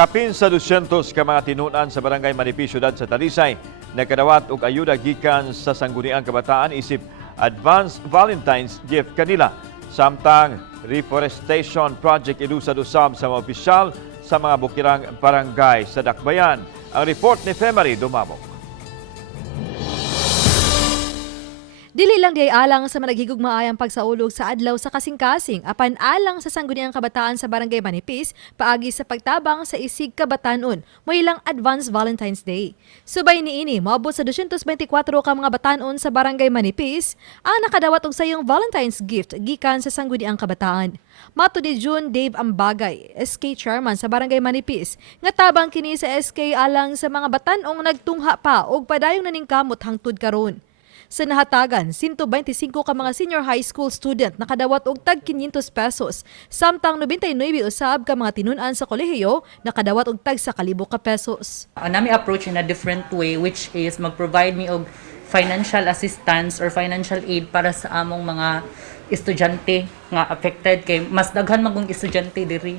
Kapin sa 200 ka mga tinunan sa Barangay Manipis, Syudad sa Talisay, nagkadawat og ayuda gikan sa Sangguniang Kabataan isip Advanced Valentine's Gift kanila. Samtang reforestation project idusad-usab sa mga opisyal sa mga bukirang barangay sa Dakbayan. Ang report ni Femery Dumabok. Dili lang di ay alang sa managhigugmaayang pagsaulog sa adlaw sa kasing-kasing apan alang sa Sangguniang Kabataan sa Barangay Manipis paagi sa pagtabang sa isig kabatanon mo ilang Advanced Valentine's Day. Subay niini moabot sa 224 ka mga batanon sa Barangay Manipis ang nakadawat og sayong Valentine's gift gikan sa Sangguniang Kabataan. Mato ni June Dave Ambagay, SK Chairman sa Barangay Manipis, nga tabang kini sa SK alang sa mga batanong nagtungha pa og padayong naningkamot hangtod karon. Sa nahatagan, 125 ka mga senior high school student nakadawat og tag 500 pesos, samtang 99 usab ka mga tinunan sa kolehiyo nakadawat og tag sa 1,000 ka pesos. Nami approach in a different way, which is mag-provide me og financial assistance or financial aid para sa among mga estudyante nga affected kay mas daghan magong estudyante diri.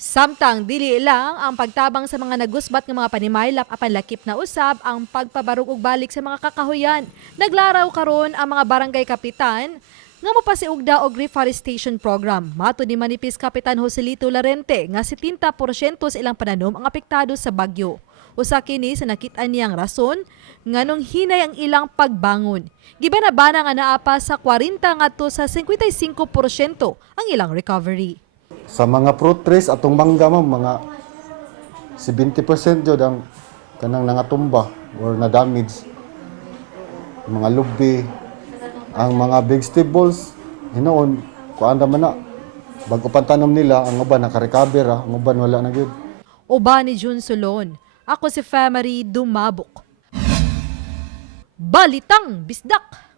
Samtang dili lang ang pagtabang sa mga nagusbat ng mga panimaylap apan lakip na usab ang pagpabarog og balik sa mga kakahuyan. Naglaraw karon ang mga barangay kapitan nga mopasiugda og reforestation program. Mato ni Manipis Kapitan Joselito Larente nga 70% sa ilang pananom ang apektado sa bagyo. Usa kini sa nakit-an niyang rason nganong hinay ang ilang pagbangon. Gibanabana nga naa pa sa 40 ngadto sa 55% ang ilang recovery. Sa mga fruit trees atong mangga ma'am, mga 70% jud ang kanang nangatumba or na damage. Mga lubi, ang mga vegetables hinoon kuan man na bago pantanom nila ang uban naka-recover ang uban wala na gyud. Uban ni June Solon. Ako si Femery Dumabok. Balitang Bisdak.